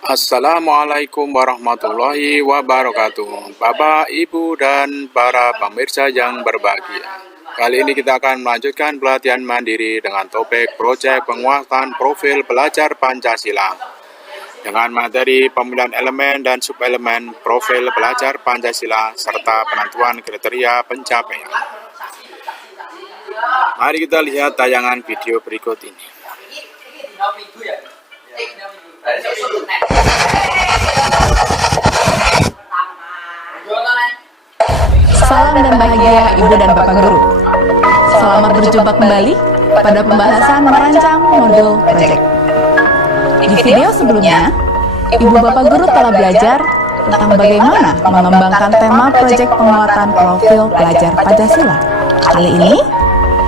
Assalamualaikum warahmatullahi wabarakatuh. Bapak, Ibu, dan para pemirsa yang berbahagia. Kali ini kita akan melanjutkan pelatihan mandiri dengan topik proyek penguatan profil belajar Pancasila dengan materi pemilihan elemen dan subelemen profil belajar Pancasila serta penentuan kriteria pencapaian. Mari kita lihat tayangan video berikut ini. Salam dan bahagia Ibu dan Bapak Guru. Selamat berjumpa kembali pada pembahasan merancang modul proyek. Di video sebelumnya, Ibu Bapak Guru telah belajar tentang bagaimana mengembangkan tema proyek penguatan profil pelajar Pancasila. Kali ini,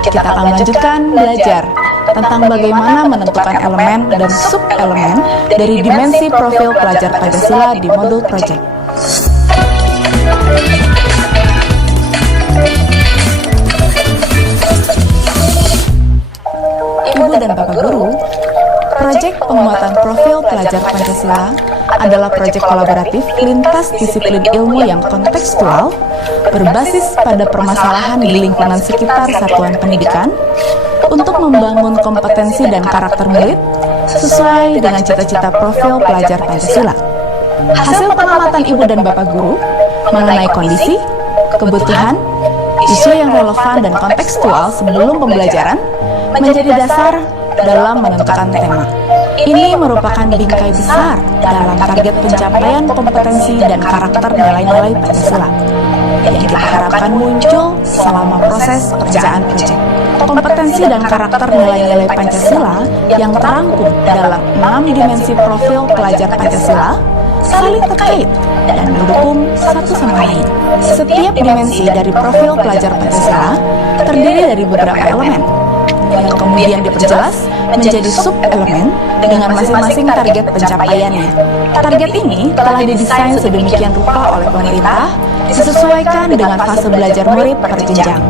kita akan melanjutkan belajar tentang bagaimana menentukan elemen dan subelemen dari dimensi profil pelajar Pancasila di modul proyek. Ibu dan Bapak Guru, proyek penguatan profil pelajar Pancasila adalah proyek kolaboratif lintas disiplin ilmu yang kontekstual, berbasis pada permasalahan di lingkungan sekitar satuan pendidikan, untuk membangun kompetensi dan karakter murid sesuai dengan cita-cita profil pelajar Pancasila. Hasil pengamatan Ibu dan Bapak Guru mengenai kondisi, kebutuhan, isu yang relevan dan kontekstual sebelum pembelajaran menjadi dasar dalam menentukan tema. Ini merupakan bingkai besar dalam target pencapaian kompetensi dan karakter nilai-nilai Pancasila yang kita harapkan muncul selama proses pekerjaan proyek. Kompetensi dan karakter nilai-nilai Pancasila yang terangkum dalam 6 dimensi profil pelajar Pancasila saling terkait dan mendukung satu sama lain. Setiap dimensi dari profil pelajar Pancasila terdiri dari beberapa elemen yang kemudian diperjelas menjadi sub-elemen dengan masing-masing target pencapaiannya. Target ini telah didesain sedemikian rupa oleh pemerintah, disesuaikan dengan fase belajar murid per jenjang.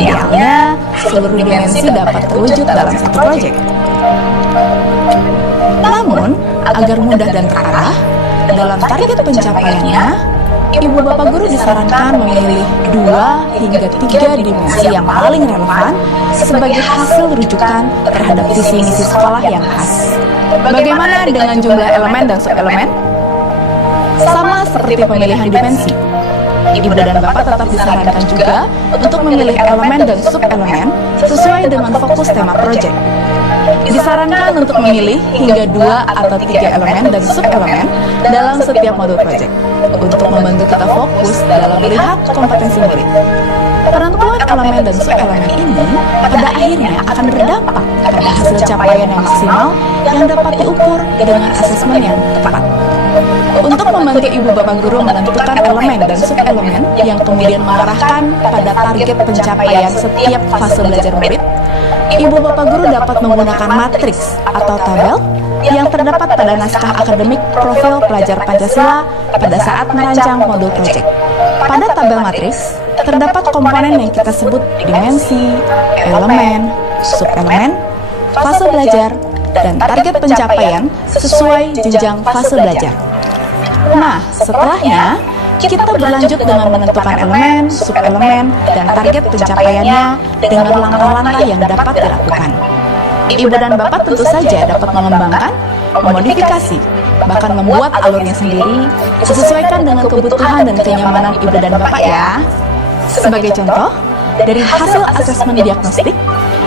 Idealnya, seluruh dimensi dapat terwujud dalam satu proyek. Namun, agar mudah dan terarah, dalam target pencapaiannya, Ibu Bapak Guru disarankan memilih 2 hingga 3 dimensi yang paling relevan sebagai hasil rujukan terhadap visi misi sekolah yang khas. Bagaimana dengan jumlah elemen dan subelemen? Sama seperti pemilihan dimensi, Ibu dan Bapak tetap disarankan juga untuk memilih elemen dan subelemen sesuai dengan fokus tema proyek. Disarankan untuk memilih hingga 2 atau 3 elemen dan subelemen dalam setiap modul proyek untuk membantu kita fokus dalam melihat kompetensi murid. Penentuan elemen dan subelemen ini pada akhirnya akan berdampak pada hasil capaian yang maksimal yang dapat diukur dengan asesmen yang tepat. Untuk membantu Ibu Bapak Guru menentukan elemen dan subelemen yang kemudian mengarahkan pada target pencapaian setiap fase belajar murid, Ibu Bapak Guru dapat menggunakan matriks atau tabel yang terdapat pada naskah akademik profil pelajar Pancasila pada saat merancang modul proyek. Pada tabel matriks, terdapat komponen yang kita sebut dimensi, elemen, subelemen, fase belajar, dan target pencapaian sesuai jenjang fase belajar. Nah, setelahnya, kita berlanjut dengan menentukan elemen, subelemen, dan target pencapaiannya dengan langkah-langkah yang dapat dilakukan. Ibu dan Bapak tentu saja dapat mengembangkan, memodifikasi, bahkan membuat alurnya sendiri, disesuaikan dengan kebutuhan dan kenyamanan Ibu dan Bapak ya. Sebagai contoh, dari hasil asesmen diagnostik,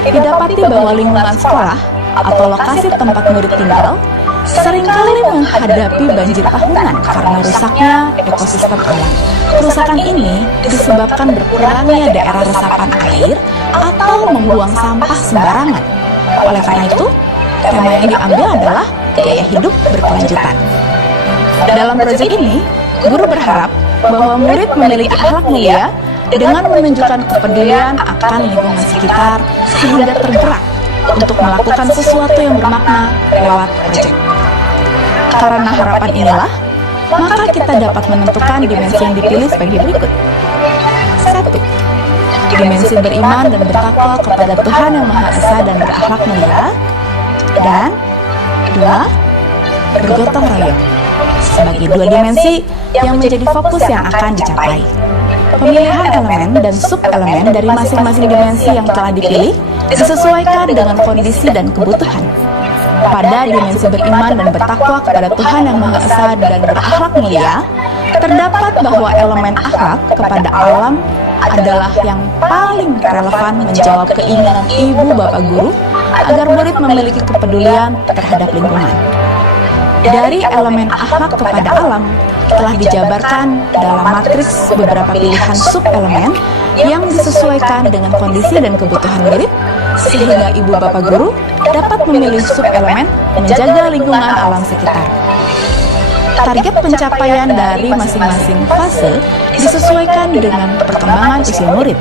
didapati bahwa lingkungan sekolah atau lokasi tempat murid tinggal seringkali menghadapi banjir tahunan karena rusaknya ekosistem alam. Kerusakan ini disebabkan berkurangnya daerah resapan air atau membuang sampah sembarangan. Oleh karena itu, tema yang diambil adalah gaya hidup berkelanjutan. Dalam proyek ini, guru berharap bahwa murid memiliki akhlak mulia dengan menunjukkan kepedulian akan lingkungan sekitar sehingga tergerak untuk melakukan sesuatu yang bermakna lewat proyek. Karena harapan inilah, maka kita dapat menentukan dimensi yang dipilih sebagai berikut. 1. Dimensi beriman dan bertakwa kepada Tuhan Yang Maha Esa dan berakhlak mulia. Dan 2. bergotong royong sebagai dua dimensi yang menjadi fokus yang akan dicapai. Pemilihan elemen dan sub-elemen dari masing-masing dimensi yang telah dipilih disesuaikan dengan kondisi dan kebutuhan. Pada dimensi beriman dan bertakwa kepada Tuhan Yang Maha Esa dan berakhlak mulia, terdapat bahwa elemen akhlak kepada alam adalah yang paling relevan menjawab keinginan ibu bapak guru agar murid memiliki kepedulian terhadap lingkungan. Dari elemen akhlak kepada alam telah dijabarkan dalam matriks beberapa pilihan sub-elemen yang disesuaikan dengan kondisi dan kebutuhan murid, sehingga ibu bapak guru dapat memilih sub-elemen menjaga lingkungan alam sekitar. Target pencapaian dari masing-masing fase disesuaikan dengan perkembangan usia murid.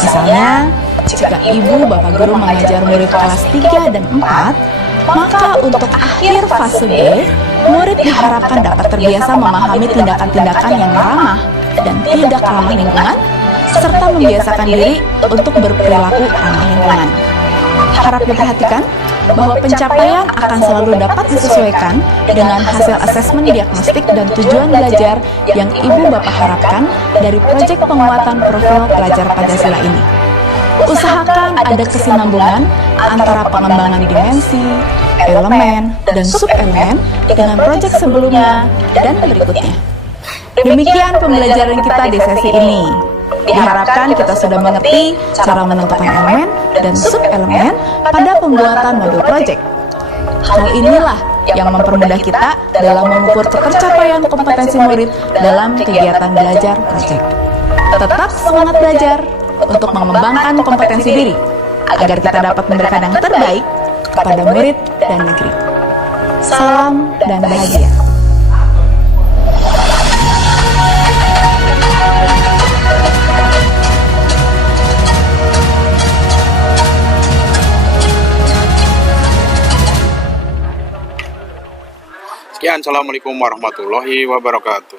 Misalnya, jika ibu bapak guru mengajar murid kelas 3 dan 4, maka untuk akhir fase B, murid diharapkan dapat terbiasa memahami tindakan-tindakan yang ramah dan tidak ramah lingkungan, serta membiasakan diri untuk berperilaku ramah lingkungan. Harap diperhatikan bahwa pencapaian akan selalu dapat disesuaikan dengan hasil asesmen diagnostik dan tujuan belajar yang ibu bapak harapkan dari proyek penguatan profil pelajar Pancasila ini. Usahakan ada kesinambungan antara pengembangan dimensi, elemen, dan sub-elemen dengan proyek sebelumnya dan berikutnya. Demikian pembelajaran kita di sesi ini. Diharapkan kita sudah mengerti cara menentukan elemen dan sub-elemen pada pembuatan modul proyek. Hal inilah yang mempermudah kita dalam mengukur ketercapaian kompetensi murid dalam kegiatan belajar proyek. Tetap semangat belajar untuk mengembangkan kompetensi diri, agar kita dapat memberikan yang terbaik kepada murid dan negeri. Salam dan bahagia. Sekian, Assalamualaikum warahmatullahi wabarakatuh.